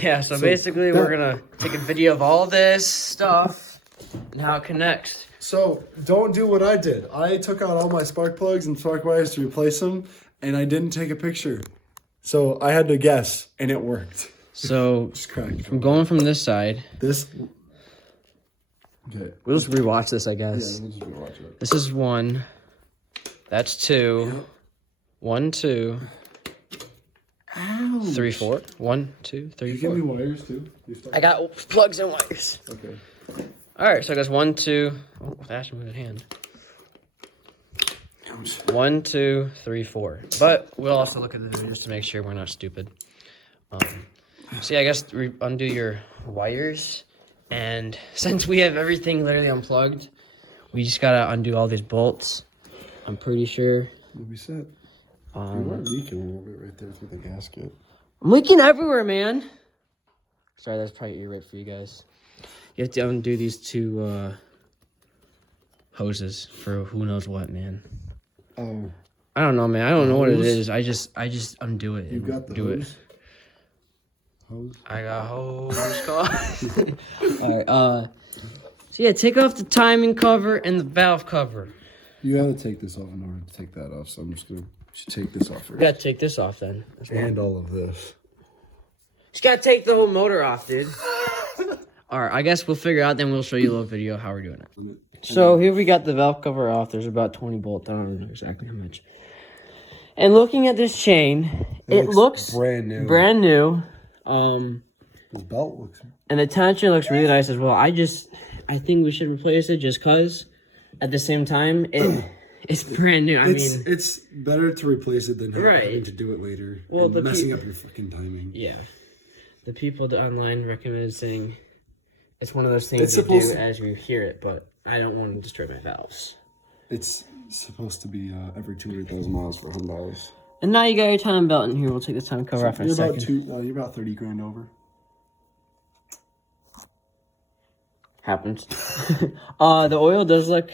Yeah, so basically we're gonna take a video of all this stuff and how it connects. So don't do what I did. I took out all my spark plugs and spark wires to replace them, and I didn't take a picture. So I had to guess, and it worked. So I'm going from this side. This. Okay. We'll just rewatch this, I guess. Yeah, we'll just rewatch it. This is 1. That's 2. Yep. 1, 2. Ouch. 3, 4. 1, 2, 3, 4. You give me wires too? I got plugs and wires. Okay. Alright, so I guess 1, 2. Oh, that's a moving hand. 1, 2, 3, 4. But we'll also look at the video just to make sure we're not stupid. So yeah, I guess undo your wires. And since we have everything literally unplugged, we just gotta undo all these bolts. I'm pretty sure. We'll be set. You are leaking a little bit right there through the gasket. I'm leaking everywhere, man. Sorry, that's probably right for you guys. You have to undo these 2 hoses for who knows what, man. Oh. I don't know, man. I don't know what it is. I just undo it. You got the hose? Hose? I got hose. All right. So yeah, take off the timing cover and the valve cover. You gotta take this off in order to take that off. So I'm just gonna take this off first. You gotta take this off then. And all of this. Just gotta take the whole motor off, dude. All right. I guess we'll figure out. Then we'll show you a little video how we're doing it. So here we got the valve cover off. There's about 20 bolts. I don't know exactly how much. And looking at this chain, it looks brand new. Brand new. The belt looks. And the tension looks really nice as well. I think we should replace it just cause. At the same time, it's brand new. It's better to replace it than having to do it later. Well, and messing up your fucking timing. Yeah, the people online recommended saying it's one of those things you do as you hear it, but I don't want to destroy my valves. It's supposed to be every 200,000 miles for $100. And now you got your time belt in here. We'll take the time cover off in a second. You're about 30 grand over. Happens. The oil does look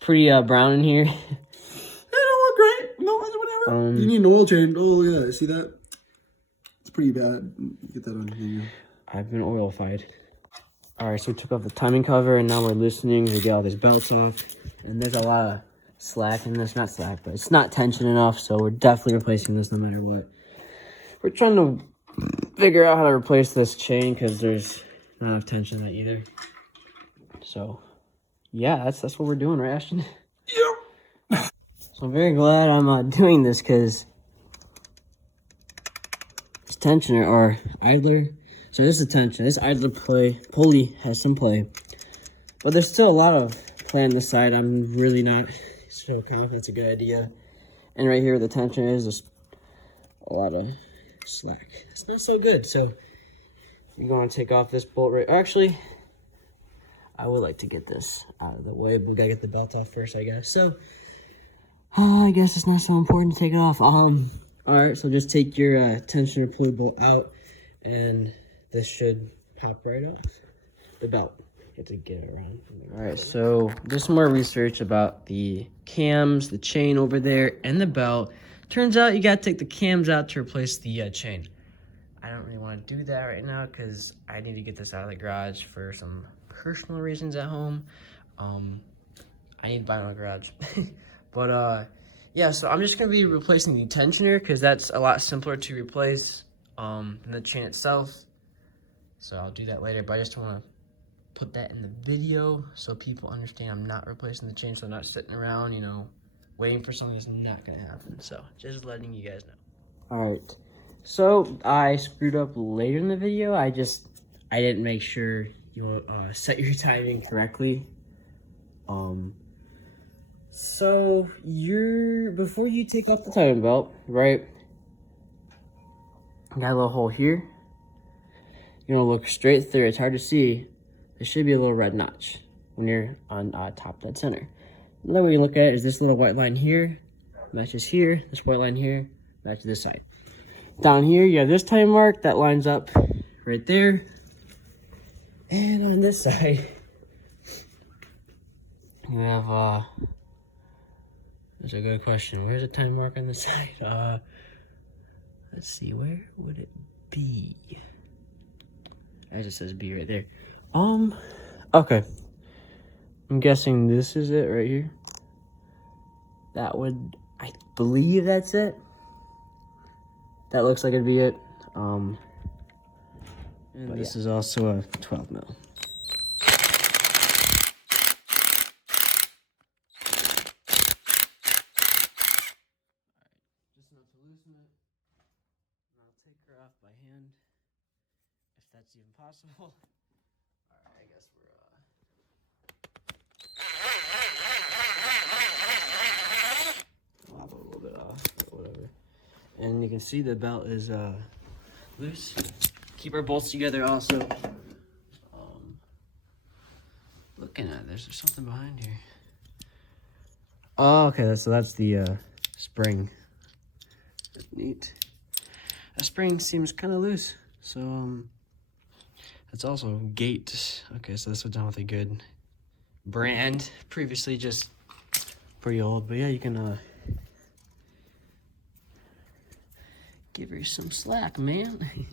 pretty brown in here. It don't look great. No, whatever. You need an oil change. Oh yeah, see that? It's pretty bad. Get that on here. I've been oil-fied. All right, so we took off the timing cover, and now we're loosening. We get all these belts off, and there's a lot of slack in this. Not slack, but it's not tension enough, so we're definitely replacing this no matter what. We're trying to figure out how to replace this chain because there's not enough tension in that either. So, yeah, that's what we're doing, right, Ashton? Yep. So I'm very glad I'm doing this because this tensioner or idler. So this is tension. This idler pulley has some play, but there's still a lot of play on this side. I'm really not so confident it's a good idea. And right here, the tension is just a lot of slack. It's not so good. So you're going to take off this bolt right. Actually, I would like to get this out of the way, but we gotta get the belt off first, I guess. So, I guess it's not so important to take it off. All right, so just take your tensioner pulley bolt out, and this should pop right off the belt. You have to get it around. All right, so just some more research about the cams, the chain over there, and the belt. Turns out you gotta take the cams out to replace the chain. I don't really want to do that right now because I need to get this out of the garage for some personal reasons at home. I need to buy my garage. But yeah, so I'm just gonna be replacing the tensioner because that's a lot simpler to replace than the chain itself. So I'll do that later, but I just want to put that in the video so people understand I'm not replacing the chain, so I'm not sitting around, you know, waiting for something that's not gonna happen. So just letting you guys know. All right, so I screwed up later in the video. I didn't make sure you set your timing correctly. So before you take off the timing belt, right? Got a little hole here. You're gonna look straight through. It's hard to see. There should be a little red notch when you're on top dead center. Another way you look at it is this little white line here matches here. This white line here matches this side. Down here, you have this time mark that lines up right there. And on this side, you have, that's a good question. Where's the time mark on this side? Let's see, where would it be? That just says B right there. Okay. I'm guessing this is it right here. That would, I believe that's it. That looks like it'd be it. And this is also a 12 mil. Just enough to loosen it. And I'll take her off by hand, if that's even possible. Alright, I guess we're pop it a little bit off, but whatever. And you can see the belt is loose. Keep our bolts together also. Looking at there's something behind here. Oh, okay, so that's the spring. Neat. The spring seems kind of loose. So that's also gate. Okay, so this was done with a good brand. Previously just pretty old, but yeah, you can give her some slack, man.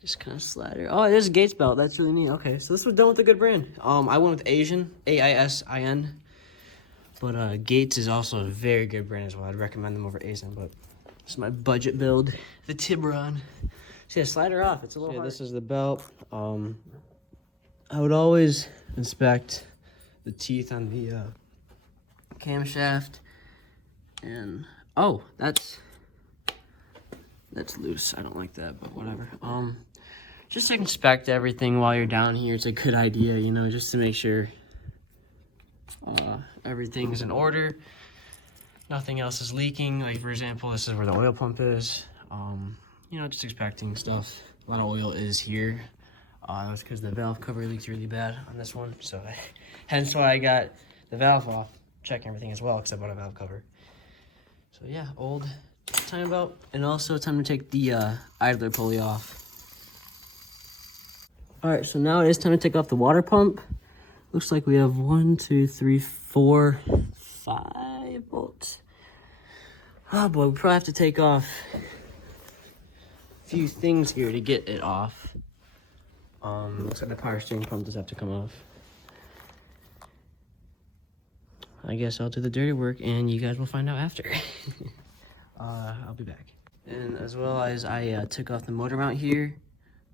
Just kind of slide her. Oh, there's a Gates belt. That's really neat. Okay, so this was done with a good brand. I went with Aisin, A-I-S-I-N. But Gates is also a very good brand as well. I'd recommend them over Aisin, but this is my budget build. The Tiburon. So yeah, slide her off. It's a little hard. This is the belt. I would always inspect the teeth on the camshaft. And, oh, that's loose. I don't like that, but whatever. Just like inspect everything while you're down here. It's a good idea, you know, just to make sure everything's in order. Nothing else is leaking. Like, for example, this is where the oil pump is. You know, just expecting stuff. A lot of oil is here. That's because the valve cover leaks really bad on this one. So, hence why I got the valve off. Checking everything as well, except for a valve cover. So, yeah, old time belt. And also time to take the idler pulley off. Alright, so now it is time to take off the water pump. Looks like we have 1, 2, 3, 4, 5 bolts. Oh boy, we probably have to take off a few things here to get it off. Looks like the power steering pump does have to come off. I guess I'll do the dirty work and you guys will find out after. I'll be back. And as well as I took off the motor mount here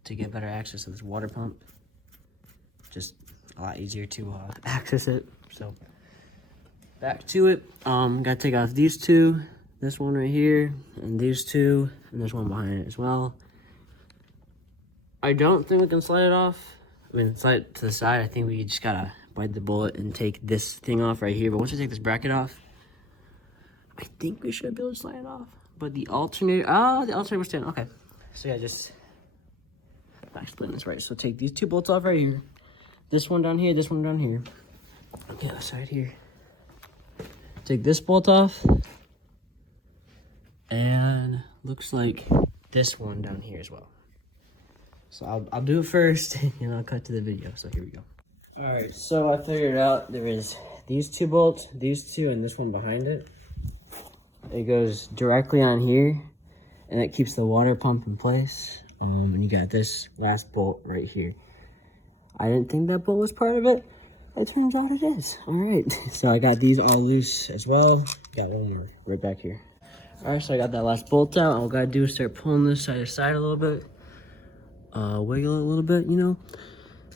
to get better access to this water pump. Just a lot easier to access it. So back to it. Gotta take off these two, this one right here, and these two, and there's one behind it as well. I don't think we can slide it off. I mean, slide it to the side. I think we just gotta bite the bullet and take this thing off right here. But once we take this bracket off, I think we should be able to slide it off. But the alternator, the alternator was standing. Okay, so yeah, just I'm explaining this right. So take these two bolts off right here. This one down here, this one down here. On the other side here. Take this bolt off. And looks like this one down here as well. So I'll do it first and I'll cut to the video. So here we go. Alright, so I figured out there is these two bolts, these two, and this one behind it. It goes directly on here and it keeps the water pump in place. And you got this last bolt right here. I didn't think that bolt was part of it. It turns out it is. All right, so I got these all loose as well. Got one more right back here. All right, so I got that last bolt out. All I gotta do is start pulling this side to side a little bit. Wiggle it a little bit, you know.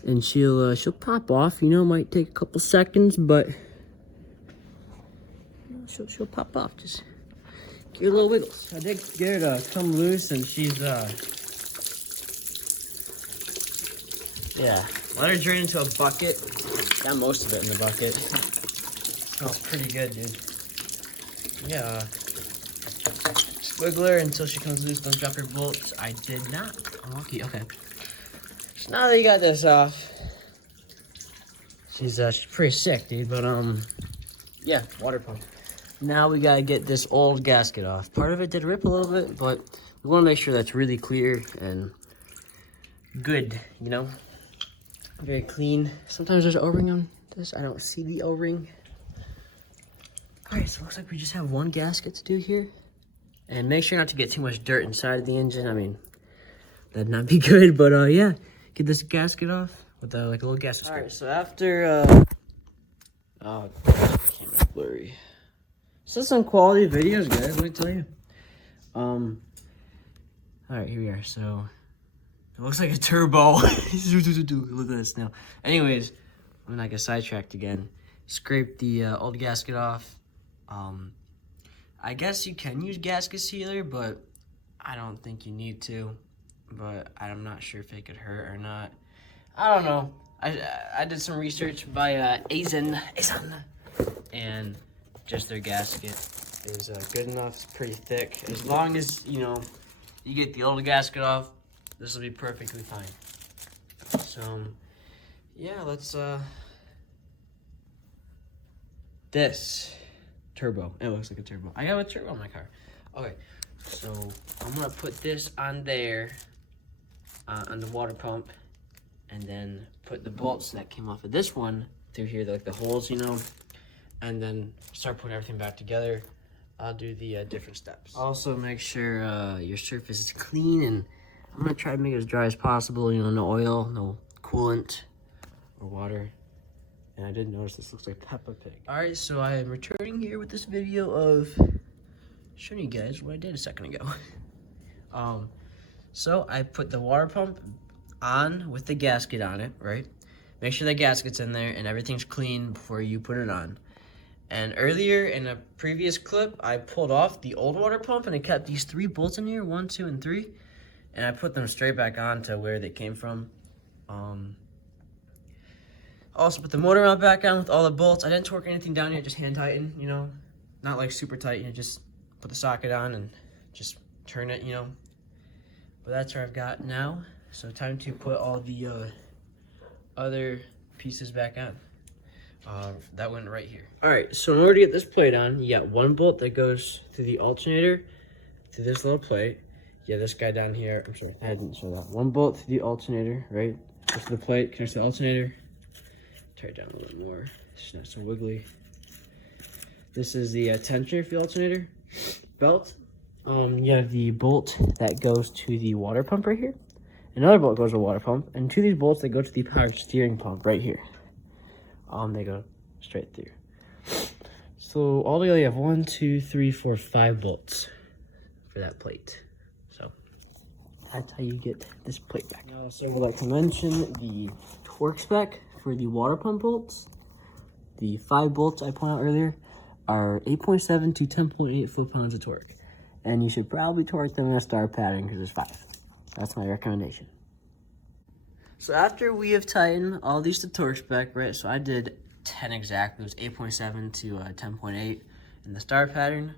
And she'll pop off, you know. Might take a couple seconds, but you know, she'll pop off. Just give her a little wiggles. I did get her to come loose, and she's yeah, let her drain into a bucket. Got most of it in the bucket. Smells pretty good, dude. Yeah, just wiggle her until she comes loose. Don't drop your bolts. I did not. Unlucky. Okay. So now that you got this off, she's pretty sick, dude. But yeah, water pump. Now we gotta get this old gasket off. Part of it did rip a little bit, but we want to make sure that's really clear and good, you know. Very clean. Sometimes there's an O-ring on this. I don't see the O-ring. Alright, so it looks like we just have one gasket to do here. And make sure not to get too much dirt inside of the engine. I mean, that'd not be good, but yeah. get this gasket off with like a little gasket. All right, so after oh, camera's blurry. So some quality videos, guys. Let me tell you. All right, here we are. So it looks like a turbo. Look at this now. Anyways, I'm not get sidetracked again. Scrape the old gasket off. I guess you can use gasket sealer, but I don't think you need to. But I'm not sure if it could hurt or not. I don't know. I did some research by Aisin, and just their gasket is good enough. It's pretty thick. As long as you get the old gasket off, this will be perfectly fine. So yeah, let's this turbo. It looks like a turbo. I got a turbo in my car. Okay, so I'm gonna put this on there on the water pump, and then put the bolts that came off of this one through here, like the holes, and then start putting everything back together. I'll do the different steps. Also, make sure your surface is clean, and I'm gonna try to make it as dry as possible. No oil, no coolant or water. And I did notice this looks like Peppa Pig. All right, so I am returning here with this video of showing you guys what I did a second ago. So I put the water pump on with the gasket on it, right? Make sure the gasket's in there and everything's clean before you put it on. And earlier in a previous clip, I pulled off the old water pump and it kept these 3 bolts in here, 1, 2, and 3. And I put them straight back on to where they came from. Also put the motor mount back on with all the bolts. I didn't torque anything down here, just hand tighten, not like super tight, just put the socket on and just turn it, But that's where I've got now. So time to put all the other pieces back on. That went right here. All right, so in order to get this plate on, you got 1 bolt that goes through the alternator, to this little plate. Yeah, this guy down here, I'm sorry, I didn't show that. 1 bolt through the alternator, right? Goes to the plate, connects to the alternator. Tear it down a little bit more. It's not so wiggly. This is the tensioner for the alternator belt. You have the bolt that goes to the water pump right here. Another bolt goes to the water pump, and 2 of these bolts that go to the power steering pump right here. They go straight through. So altogether you have 1, 2, 3, 4, 5 bolts for that plate. So that's how you get this plate back. I also would like to mention the torque spec for the water pump bolts. The 5 bolts I pointed out earlier are 8.7 to 10.8 foot-pounds of torque. And you should probably torque them in a star pattern because there's 5. That's my recommendation. So after we have tightened all these to torque spec, right? So I did 10 exactly. It was 8.7 to 10.8 in the star pattern.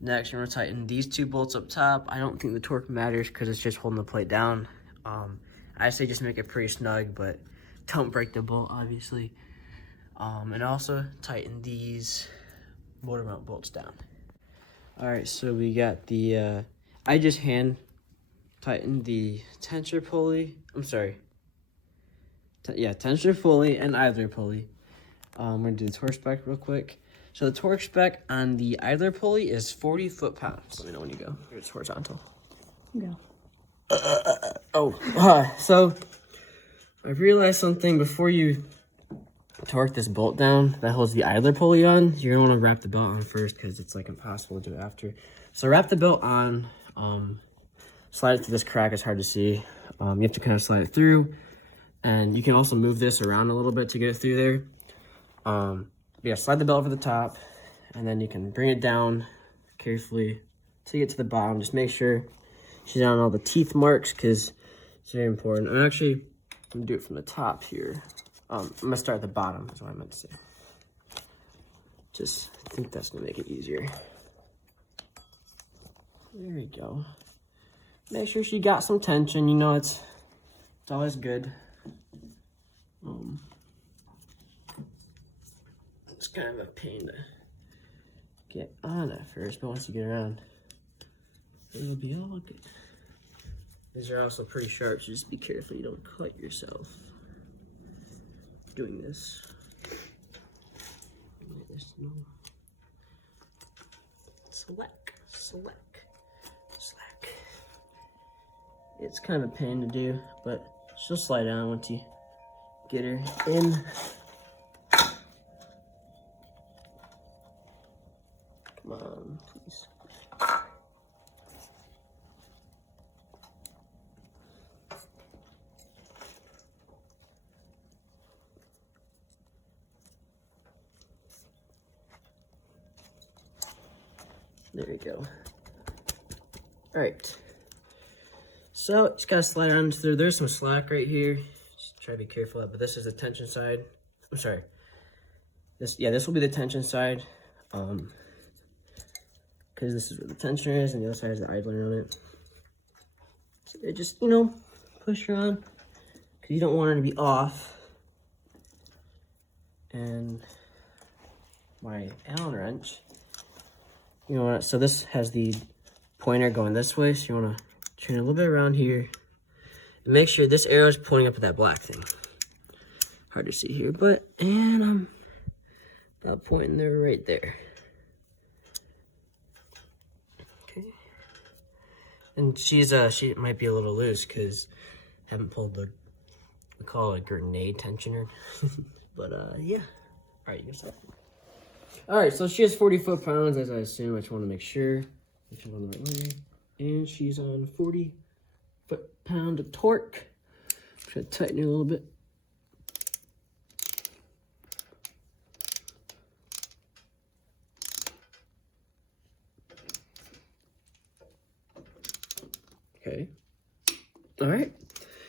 Next, we're gonna tighten these 2 bolts up top. I don't think the torque matters because it's just holding the plate down. I say just make it pretty snug, but don't break the bolt, obviously. And also tighten these motor mount bolts down. All right, so we got the, I just hand tightened the tensioner pulley. I'm sorry. Tensioner pulley and idler pulley. We're gonna do the torque spec real quick. So the torque spec on the idler pulley is 40 foot-pounds. Let me know when you go. It's horizontal. You go. So I've realized something. Before you torque this bolt down that holds the idler pulley on, you're gonna want to wrap the belt on first because it's like impossible to do it after. So wrap the belt on, slide it through this crack. It's hard to see. You have to kind of slide it through, and you can also move this around a little bit to get it through there. Yeah, slide the belt over the top, and then you can bring it down carefully to get to the bottom. Just make sure she's on all the teeth marks because it's very important. I'm actually gonna do it from the top here. I'm gonna start at the bottom, is what I meant to say. Just, I think that's gonna make it easier. There we go. Make sure she got some tension, it's always good. It's kind of a pain to get on at first, but once you get around, it'll be all good. These are also pretty sharp, so just be careful you don't cut yourself doing this. Slack. It's kind of a pain to do, but She'll slide down once you get her in. Come on, please. There you go. All right. So just gotta slide on through. There's some slack right here. Just try to be careful, but this is the tension side. I'm sorry. This will be the tension side. Because this is where the tensioner is, and the other side is the idler on it. So they just, you know, push her on, because you don't want her to be off. And my Allen wrench, you know, so this has the pointer going this way, so you want to turn it a little bit around here. And make sure this arrow is pointing up at that black thing. Hard to see here, but, and I'm about pointing there right there. And she might be a little loose because I haven't pulled the, we call it a grenade tensioner. But yeah. All right, you can stop. All right, so she has 40 foot-pounds, as I assume. I just want to make sure she's on the right way. And she's on 40 foot-pound of torque. Try to tighten it a little bit. Okay. All right.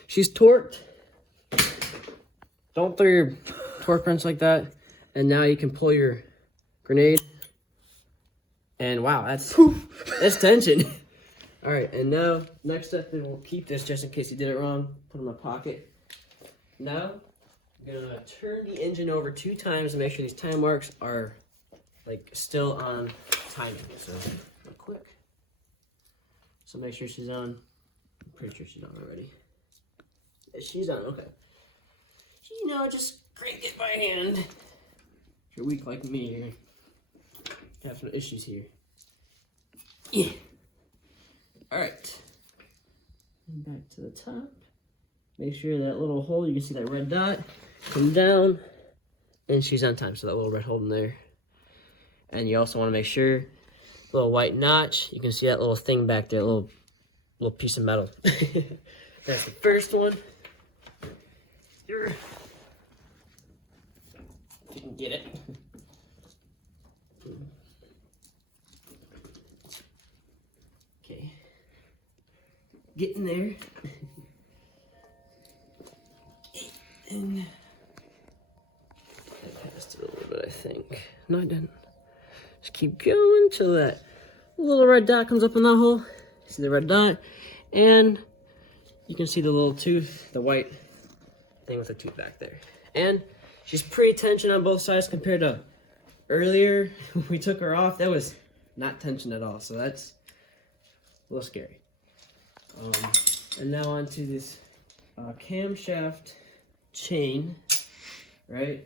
She's torqued. Don't throw your torque wrench like that. And now you can pull your grenade. And wow, that's tension. All right, and now next step, then we'll keep this just in case you did it wrong. Put it in my pocket. Now I'm gonna turn the engine over 2 times to make sure these time marks are like still on timing. So real quick. So make sure she's on. I'm pretty sure she's on already. Yeah, she's on, okay. You know, just crank it by hand. If you're weak like me, you're gonna have some issues here. Yeah. All right. And back to the top. Make sure that little hole, you can see that red dot, come down, and she's on time. So that little red hole in there. And you also want to make sure, little white notch, you can see that little thing back there, little piece of metal. That's the first one. If you can get it. Okay. Getting there. And I passed it a little bit, I think. No, I didn't. Just keep going till that little red dot comes up in that hole. See the red dot? And you can see the little tooth, the white thing with the tooth back there. And she's pretty tensioned on both sides compared to earlier when we took her off. That was not tensioned at all, so that's a little scary. And now on to this camshaft chain, right?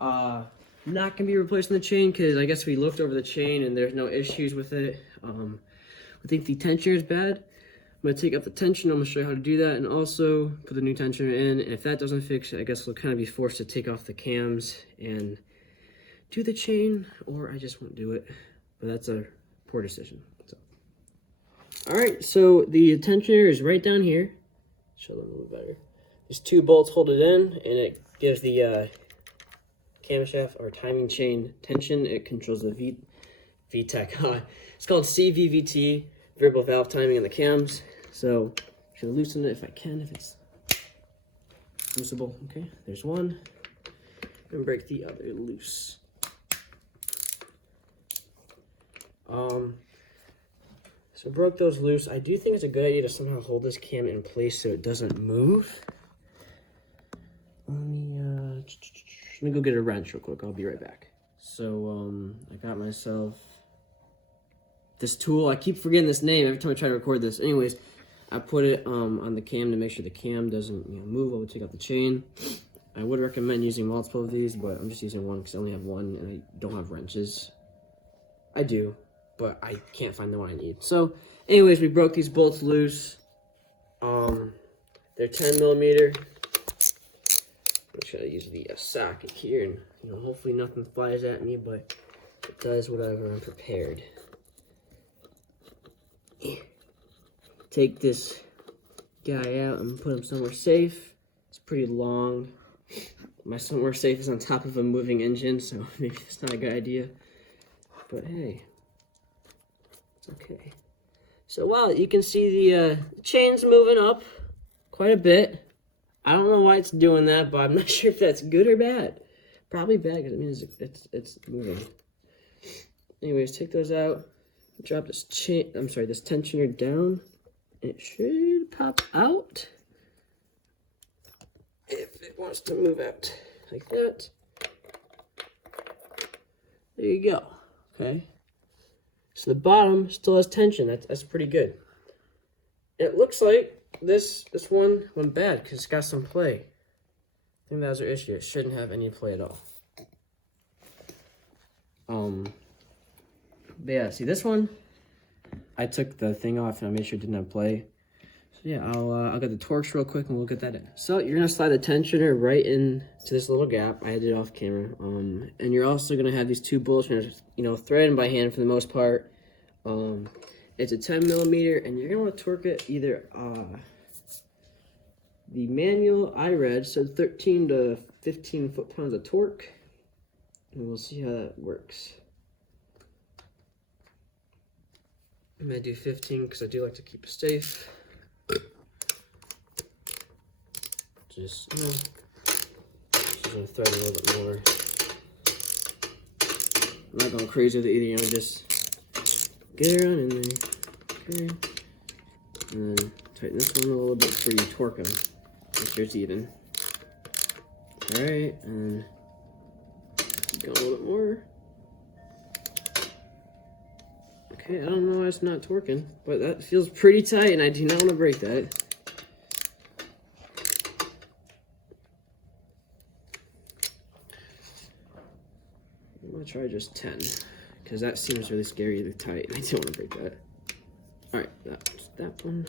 Not gonna be replacing the chain because I guess we looked over the chain and there's no issues with it. I think the tensioner is bad. I'm gonna take up the tension. I'm gonna show you how to do that and also put the new tensioner in. And if that doesn't fix it, I guess we'll kind of be forced to take off the cams and do the chain, or I just won't do it. But that's a poor decision. So. All right, so the tensioner is right down here. Show them a little better. These 2 bolts hold it in, and it gives the camshaft or timing chain tension. It controls the VTEC. It's called CVVT, variable valve timing in the cams. So I'm gonna loosen it if I can, if it's loosable. Okay, there's one. And break the other loose. So broke those loose. I do think it's a good idea to somehow hold this cam in place so it doesn't move. Let me go get a wrench real quick. I'll be right back. So I got myself this tool. I keep forgetting this name every time I try to record this. Anyways, I put it on the cam to make sure the cam doesn't move while we take out the chain. I would recommend using multiple of these, but I'm just using one because I only have one and I don't have wrenches. I do, but I can't find the one I need. So anyways, we broke these bolts loose. They're 10 millimeter. I'm just gonna use the socket here, and hopefully nothing flies at me, but if it does, whatever, I'm prepared. Take this guy out and put him somewhere safe. It's pretty long. My somewhere safe is on top of a moving engine, so maybe it's not a good idea. But hey, it's okay. So wow, you can see the chain's moving up quite a bit. I don't know why it's doing that, but I'm not sure if that's good or bad. Probably bad because it means it's moving. Anyways, take those out. Drop this this tensioner down. It should pop out if it wants to move out like that. There you go. Okay. So the bottom still has tension. That's pretty good. It looks like this one went bad because it's got some play. I think that was our issue. It shouldn't have any play at all. But yeah, see this one, I took the thing off and I made sure it didn't have play. So yeah, I'll get the Torx real quick and we'll get that in. So you're gonna slide the tensioner right into this little gap. I did it off camera. And you're also gonna have these two bullets, threaded by hand for the most part. It's a 10 millimeter, and you're gonna want to torque it either the manual I read said 13 to 15 foot-pounds of torque, and we'll see how that works. I'm gonna do 15 because I do like to keep it safe. Just gonna thread a little bit more. I'm not going crazy with it either, just get it on in there. Okay. And then tighten this one a little bit before you torque them. Make sure it's even. Alright, and go a little bit more. Okay, I don't know why it's not torquing, but that feels pretty tight and I do not want to break that. I'm gonna try just 10, because that seems really scary to tight, and I don't want to break that. Alright, that's that one.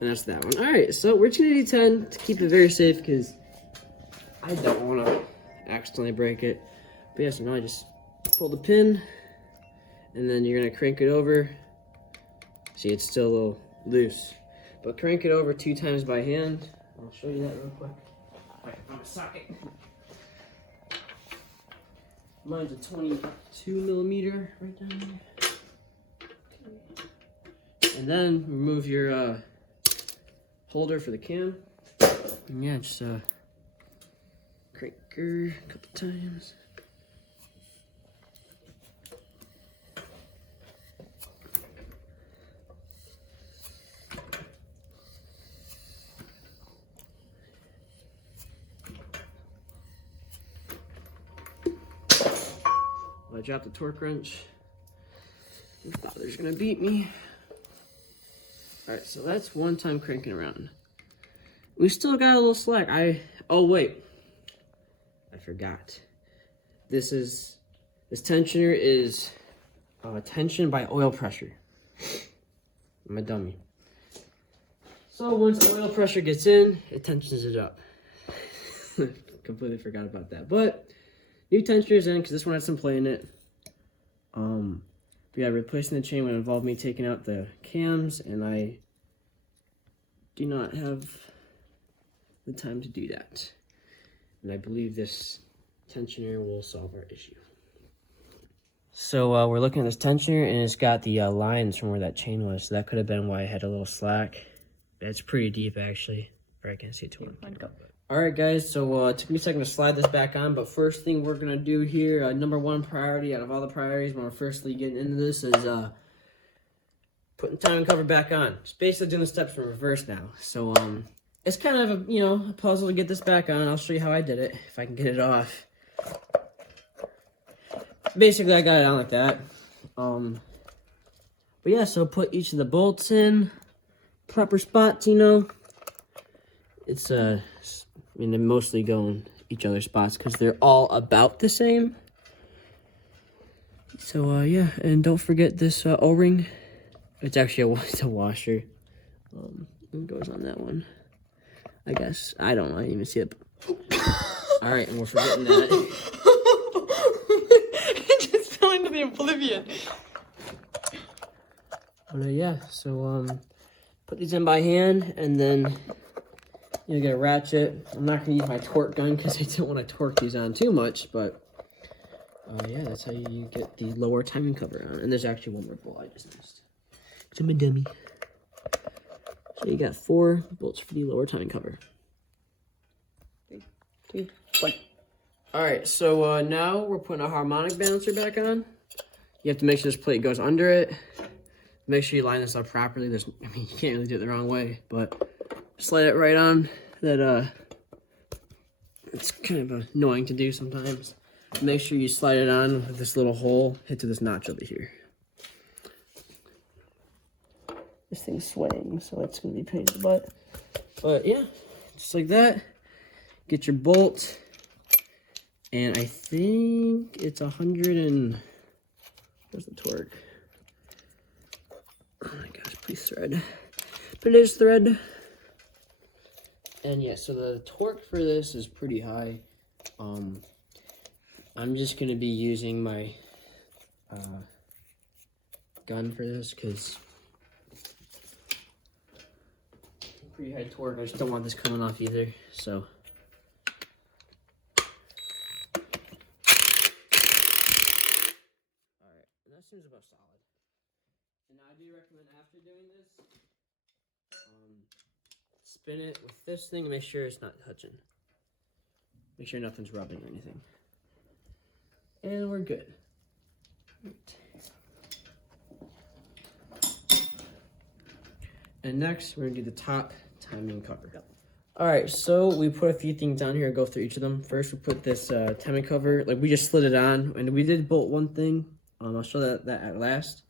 And that's that one. Alright, so we're just gonna do 10 to keep it very safe, because I don't want to accidentally break it. But yeah, so now I just pull the pin, and then you're gonna crank it over. See, it's still a little loose, but crank it over 2 times by hand. I'll show you that real quick. Alright, on a socket. Mine's a 22 millimeter right down there. Okay. And then remove your holder for the cam. And yeah, just crank her a couple times. I dropped the torque wrench. My father's gonna beat me. Alright, so that's one time cranking around. We still got a little slack. Oh wait, I forgot. This tensioner is tension by oil pressure. I'm a dummy. So once oil pressure gets in, it tensions it up. Completely forgot about that, but new tensioner's in because this one has some play in it. But yeah, replacing the chain would involve me taking out the cams, and I do not have the time to do that. And I believe this tensioner will solve our issue. So we're looking at this tensioner, and it's got the lines from where that chain was. So that could have been why I had a little slack. It's pretty deep, actually. Or I can't see it too much. Alright guys, so it took me a second to slide this back on, but first thing we're going to do here, number one priority out of all the priorities when we're firstly getting into this is putting timing cover back on. Just basically doing the steps in reverse now. So it's kind of a puzzle to get this back on. I'll show you how I did it, if I can get it off. Basically I got it on like that. But yeah, so put each of the bolts in proper spots, It's they mostly go in each other's spots because they're all about the same. So yeah, and don't forget this O-ring. It's actually a washer. It goes on that one. I guess. I don't know. I didn't even see it. All right, and we're forgetting that. It just fell into the oblivion. But yeah, so put these in by hand, and then you get a ratchet. I'm not gonna use my torque gun because I don't want to torque these on too much, but yeah, that's how you get the lower timing cover on. And there's actually one more bolt I just missed. I'm a dummy. So you got 4 bolts for the lower timing cover. 3, 2, 1. All right, so now we're putting a harmonic balancer back on. You have to make sure this plate goes under it. Make sure you line this up properly. I mean, you can't really do it the wrong way, but slide it right on. That it's kind of annoying to do sometimes. Make sure you slide it on with this little hole, hit to this notch over here. This thing's swaying, so it's gonna be pain in the butt. But yeah, just like that. Get your bolt, and I think it's 100 and where's the torque? Oh my gosh, please thread. Please thread. And yeah, so the torque for this is pretty high. I'm just gonna be using my gun for this because pretty high torque. I just don't want this coming off either. So alright, that seems about solid. And now I do recommend after doing this, spin it with this thing to make sure it's not touching. Make sure nothing's rubbing or anything. And we're good. Right. And next, we're gonna do the top timing cover. All right, so we put a few things on here. I'll go through each of them. First, we put this timing cover. Like, we just slid it on, and we did bolt one thing. I'll show that at last.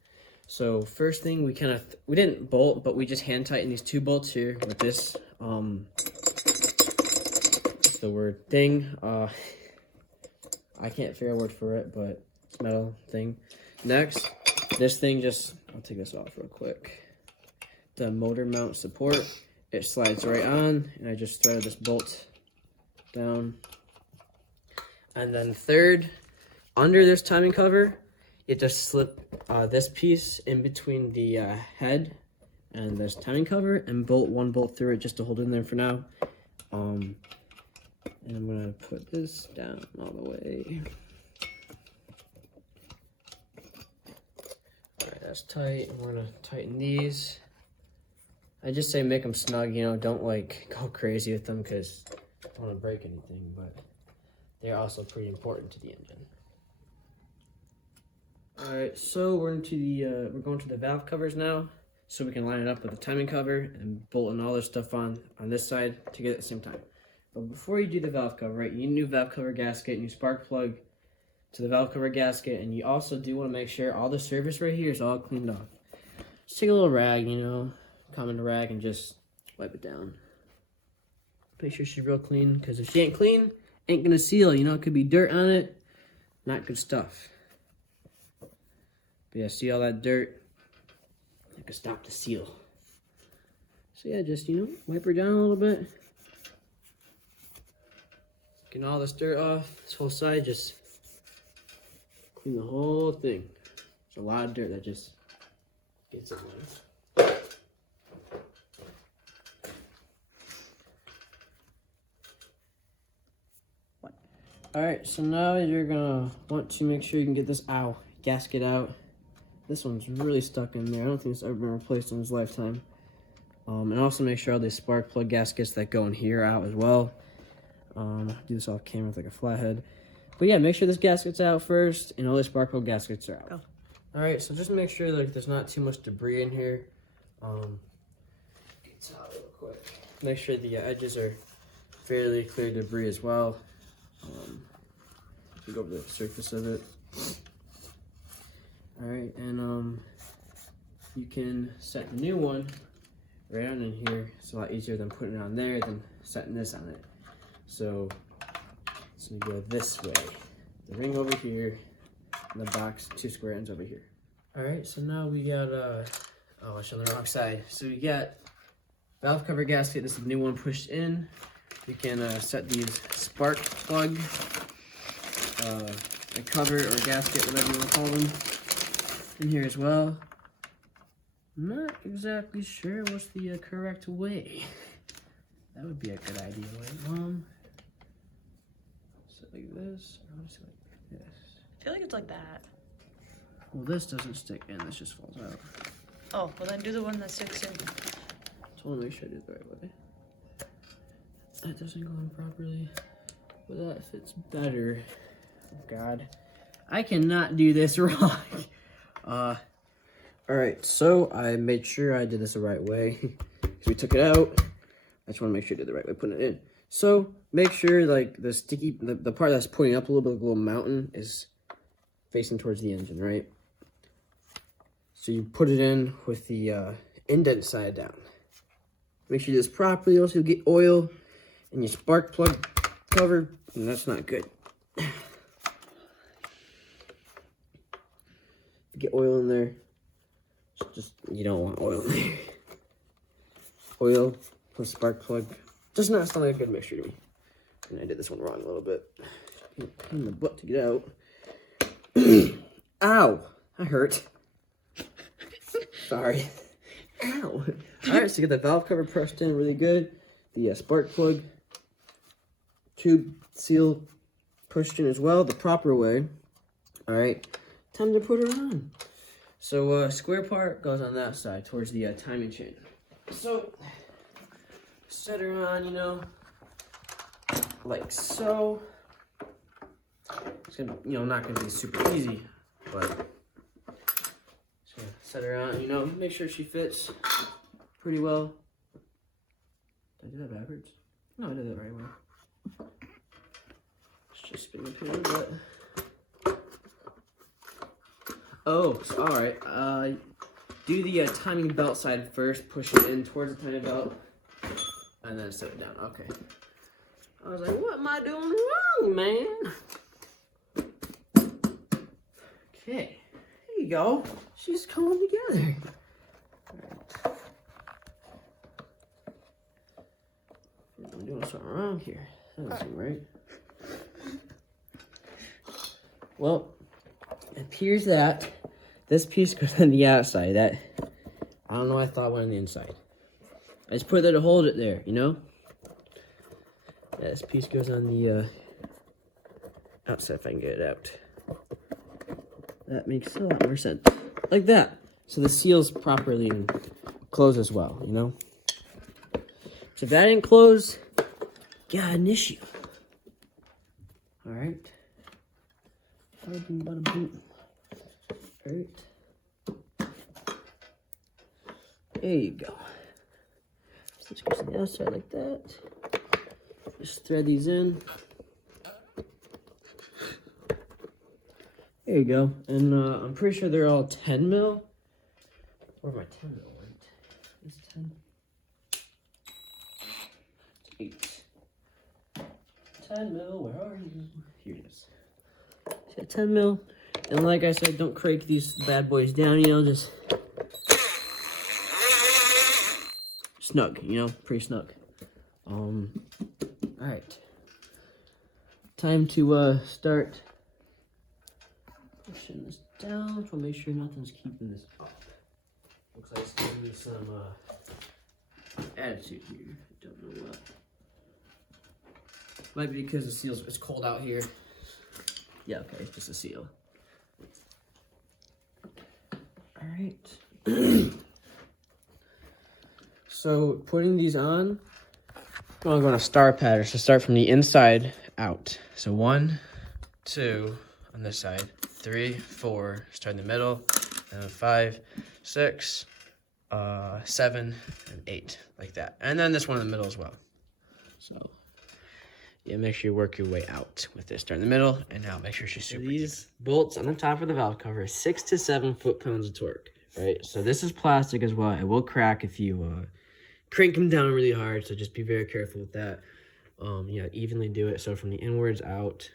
So first thing, we didn't bolt, but we just hand tightened these 2 bolts here with this, what's the word, thing. I can't figure out a word for it, but it's metal thing. Next, this thing I'll take this off real quick. The motor mount support, it slides right on, and I just threaded this bolt down. And then third, under this timing cover, you just slip this piece in between the head and this timing cover and bolt 1 bolt through it just to hold it in there for now. And I'm gonna put this down all the way. All right, that's tight. I'm gonna tighten these. I just say make them snug, you know, don't like go crazy with them because I don't want to break anything, but they're also pretty important to the engine. All right, so we're going to the valve covers now, so we can line it up with the timing cover and bolting all this stuff on this side together at the same time. But before you do the valve cover, right, you need a new valve cover gasket, new spark plug to the valve cover gasket, and you also do want to make sure all the surface right here is all cleaned off. Just take a little rag, you know, common rag, and just wipe it down. Make sure she's real clean, because if she ain't clean, ain't gonna seal, you know, it could be dirt on it, not good stuff. But yeah, see all that dirt? That could stop the seal. So yeah, just, you know, wipe her down a little bit. Getting all this dirt off, this whole side, just clean the whole thing. There's a lot of dirt that just gets in there. Alright, so now you're gonna want to make sure you can get this gasket out. This one's really stuck in there. I don't think it's ever been replaced in its lifetime. And also make sure all these spark plug gaskets that go in here out as well. Do this off camera with like a flathead. But yeah, make sure this gasket's out first and all the spark plug gaskets are out. Alright, so just make sure like there's not too much debris in here. Get this out real quick. Make sure the edges are fairly clear of debris as well. Go over the surface of it. Alright, and you can set the new one right on in here. It's a lot easier than putting it on there than setting this on it. So it's gonna go this way. The ring over here, and the box, 2 square ends over here. Alright, so now we got oh, I showed the wrong side. So we got valve cover gasket. This is the new one pushed in. You can set these spark plug, a cover or gasket, whatever you want to call them, in here as well. I'm not exactly sure what's the correct way. That would be a good idea, right, So like this, or just like this. I feel like it's like that. Well, this doesn't stick in, this just falls out. Oh, well then do the one that sticks in. Just want to make sure I do it the right way. That doesn't go in properly, but that fits better. Oh, God, I cannot do this wrong. All right, so I made sure I did this the right way. So we took it out. I just want to make sure I did the right way putting it in. So make sure like the sticky, the part that's pointing up a little bit, like a little mountain, is facing towards the engine, right? So you put it in with the indent side down. Make sure you do this properly, else you'll get oil in your spark plug cover, and that's not good. Get oil in there. Just you don't want oil in there. Oil plus spark plug. Does not sound like a good mixture to me. And I did this one wrong a little bit. Pain in the butt to get out. Ow! That hurt. Sorry. Ow! Alright, so get the valve cover pressed in really good. The spark plug tube seal pushed in as well, the proper way. Alright, time to put her on. So, square part goes on that side, towards the timing chain. So, set her on, you know, like so. It's gonna, you know, not gonna be super easy, but just gonna set her on, you know, make sure she fits pretty well. Did I do that backwards? No, I did that right way. Let's just spin up here a little bit. Oh, so, all right. Do the timing belt side first. Push it in towards the timing belt, and then set it down. Okay. I was like, what am I doing wrong, man? Okay. There you go. She's coming together. All right. I'm doing something wrong here. That doesn't seem right. Well, it appears that this piece goes on the outside. That, I don't know why I thought it went on the inside. I just put it there to hold it there, you know? Yeah, this piece goes on the outside if I can get it out. That makes a lot more sense. Like that. So the seal's properly closed as well, you know? So if that didn't close, got an issue. Alright. Bada boom, bada boom. Alright. There you go. So this goes on the outside like that. Just thread these in. There you go. And I'm pretty sure they're all 10 mil. Where my 10 mil went? Is 10? 8. 10 mil, where are you? Here it is. So 10 mil. And like I said, don't crank these bad boys down, you know, just snug, you know, pretty snug. Alright. Time to start pushing this down to make sure nothing's keeping this up. Looks like it's giving me some attitude here. I don't know what. Might be because the seal's, it's cold out here. Yeah, okay, it's just a seal. Alright. So putting these on, I'm going to star pattern. So start from the inside out. So 1, 2 on this side, 3, 4, start in the middle, and then 5, 6, 7, and 8, like that. And then this one in the middle as well. So yeah, make sure you work your way out with this. Start in the middle, and now make sure she's super these even. Bolts on the top of the valve cover, 6 to 7 foot-pounds of torque, right? So this is plastic as well. It will crack if you crank them down really hard, so just be very careful with that. Yeah, evenly do it. So from the inwards out,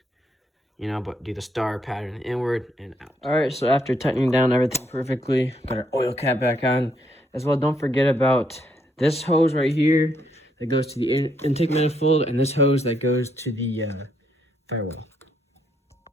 you know, but do the star pattern inward and out. All right, so after tightening down everything perfectly, got our oil cap back on as well. Don't forget about this hose right here that goes to the intake manifold, and this hose that goes to the firewall.